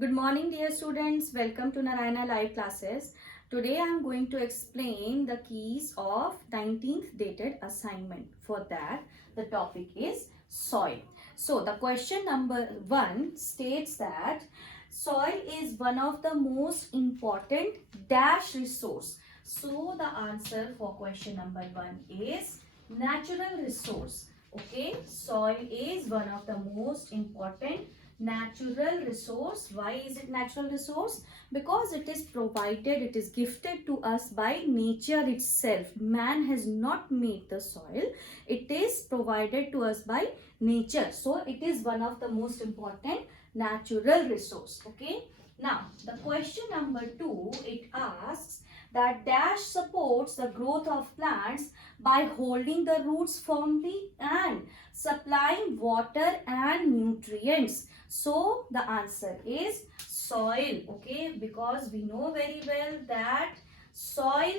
Good morning, dear students. Welcome to Narayana Live Classes. Today I am going to explain the keys of 19th dated assignment. For that, the topic is soil. So, the question number 1 states that soil is one of the most important dash resource. So, the answer for question number 1 is natural resource. Okay, soil is one of the most important natural resource. Why is it natural resource? Because it is provided, it is gifted to us by nature itself. Man has not made the soil, it is provided to us by nature. So it is one of the most important natural resource. Okay, now the question number 2, it asks that dash supports the growth of plants by holding the roots firmly and supplying water and nutrients. So the answer is soil. Okay, because we know very well that soil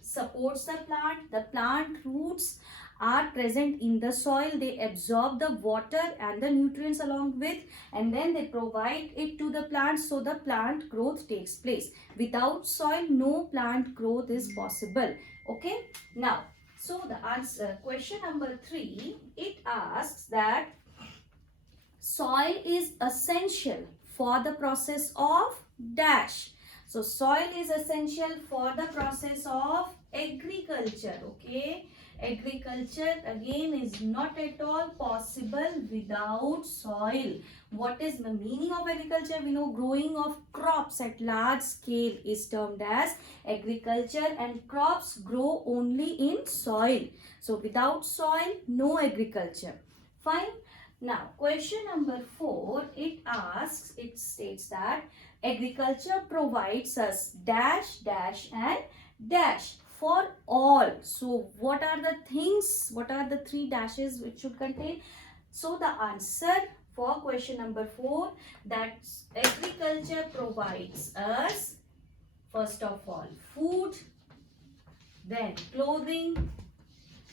supports the plant roots are present in the soil. They absorb the water and the nutrients along with, and then they provide it to the plant, so the plant growth takes place. Without soil, no plant growth is possible. Okay, now so the answer, question number 3, it asks that soil is essential for the process of dash. So soil is essential for the process of agriculture. Okay, agriculture again is not at all possible without soil. What is the meaning of agriculture? We know growing of crops at large scale is termed as agriculture, and crops grow only in soil. So without soil, no agriculture. Fine. Now, question number 4, it states that agriculture provides us dash, dash and dash for all. So, what are the things, what are the 3 dashes which should contain? So, the answer for question number 4, that agriculture provides us, first of all, food, then clothing,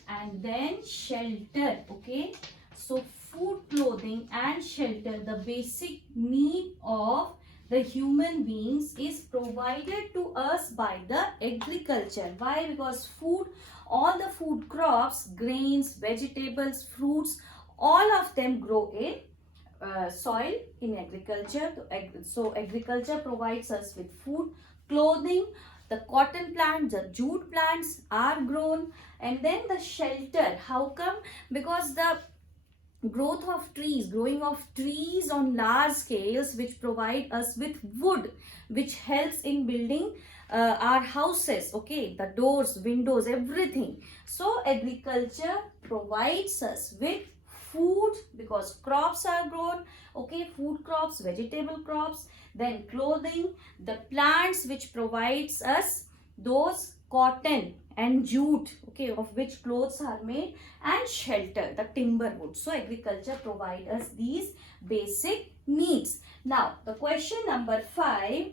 and then shelter. Okay, so food, clothing and shelter, the basic need of the human beings, is provided to us by the agriculture. Why? Because food, all the food crops, grains, vegetables, fruits, all of them grow in soil in agriculture. So agriculture provides us with food, clothing, the cotton plants, the jute plants are grown, and then the shelter. How come? Because the growing of trees on large scales, which provide us with wood, which helps in building our houses. Okay, the doors, windows, everything. So agriculture provides us with food because crops are grown. Okay, food crops, vegetable crops, then clothing, the plants which provides us those cotton and jute, okay, of which clothes are made, and shelter, the timber wood. So agriculture provides us these basic needs. Now the question number 5,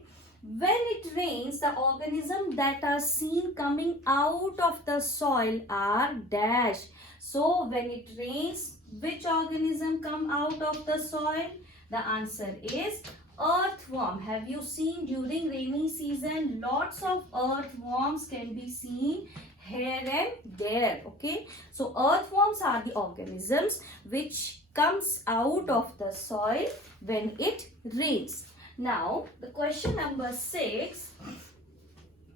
when it rains, the organisms that are seen coming out of the soil are dash. So when it rains, which organism come out of the soil? The answer is earthworm. Have you seen during rainy season, lots of earthworms can be seen here and there. Okay, so earthworms are the organisms which comes out of the soil when it rains. Now the question number 6,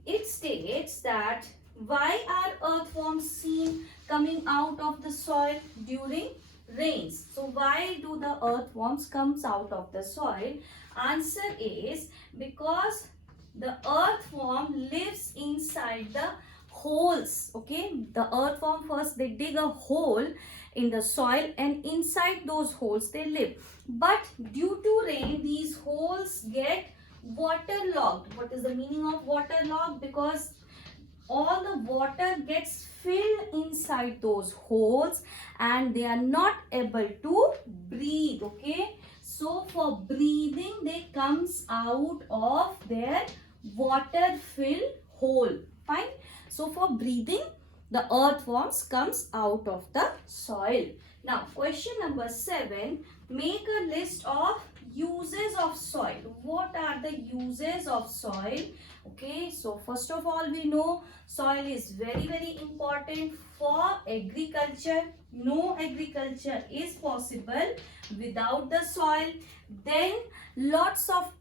it states that why are earthworms seen coming out of the soil during rains? So why do the earthworms comes out of the soil? Answer is because the earthworm lives inside the holes. Okay, the earthworm first they dig a hole in the soil, and inside those holes they live. But due to rain, these holes get waterlogged. What is the meaning of waterlogged? Because all the water gets filled inside those holes and they are not able to breathe. Okay, so for breathing they comes out of their water filled hole. Fine. So for breathing, the earthworms comes out of the soil. Now question number 7, make a list of uses of soil. what are the uses of soil? Okay, so first of all, we know soil is very important for agriculture. No agriculture is possible without the soil. Then lots of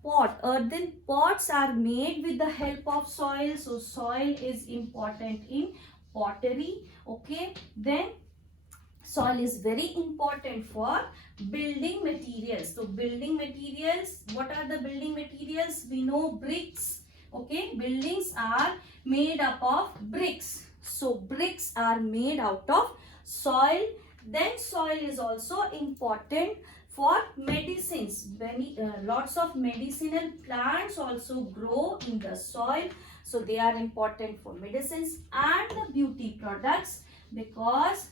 earthen pots are made with the help of soil. So soil is important in pottery. Okay, then soil is very important for building materials. So building materials, what are the building materials? We know bricks. Okay, buildings are made up of bricks. So bricks are made out of soil. Then soil is also important for medicines. Lots of medicinal plants also grow in the soil. So they are important for medicines and the beauty products, because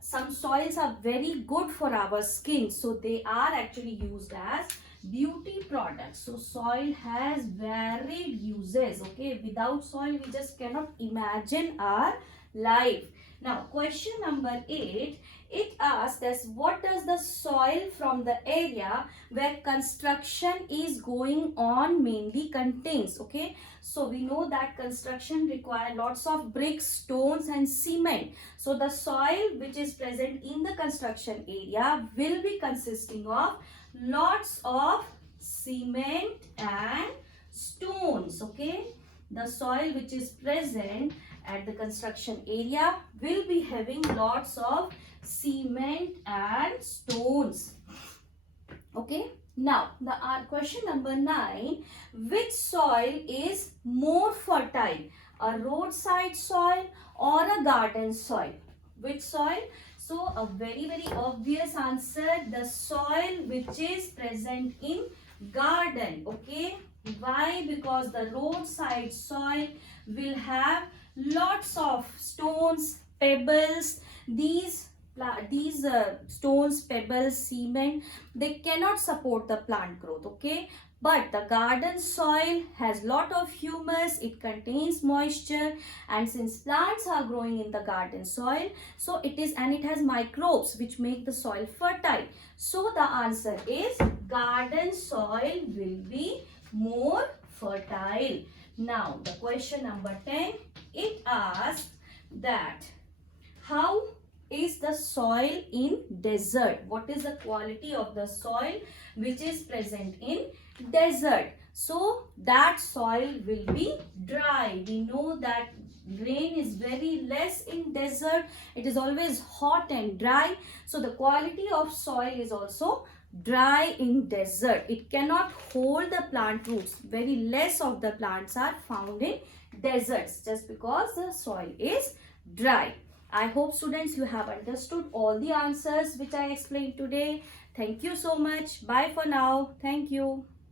some soils are very good for our skin, so they are actually used as beauty products. So soil has varied uses. Okay, without soil we just cannot imagine our life. Now question number 8, it asks us, what does the soil from the area where construction is going on mainly contains? Okay, so we know that construction requires lots of bricks, stones and cement. So the soil which is present in the construction area will be consisting of lots of cement and stones. Okay, the soil which is present at the construction area will be having lots of cement and stones. Okay, now the question number 9, which soil is more fertile, a roadside soil or a garden soil? Which soil? So a very obvious answer, the soil which is present in garden. Okay, why? Because the roadside soil will have lots of stones, pebbles. These stones, pebbles, cement, they cannot support the plant growth. Okay, but the garden soil has lot of humus, it contains moisture, and since plants are growing in the garden soil, so it has microbes which make the soil fertile. So the answer is garden soil will be more fertile. Now the question number 10, it asks that how is the soil in desert? What is the quality of the soil which is present in desert? So that soil will be dry. We know that rain is very less in desert. It is always hot and dry. So the quality of soil is also dry in desert. It cannot hold the plant roots. Very less of the plants are found in deserts just because the soil is dry. I hope students you have understood all the answers which I explained today. Thank you so much. Bye for now. Thank you.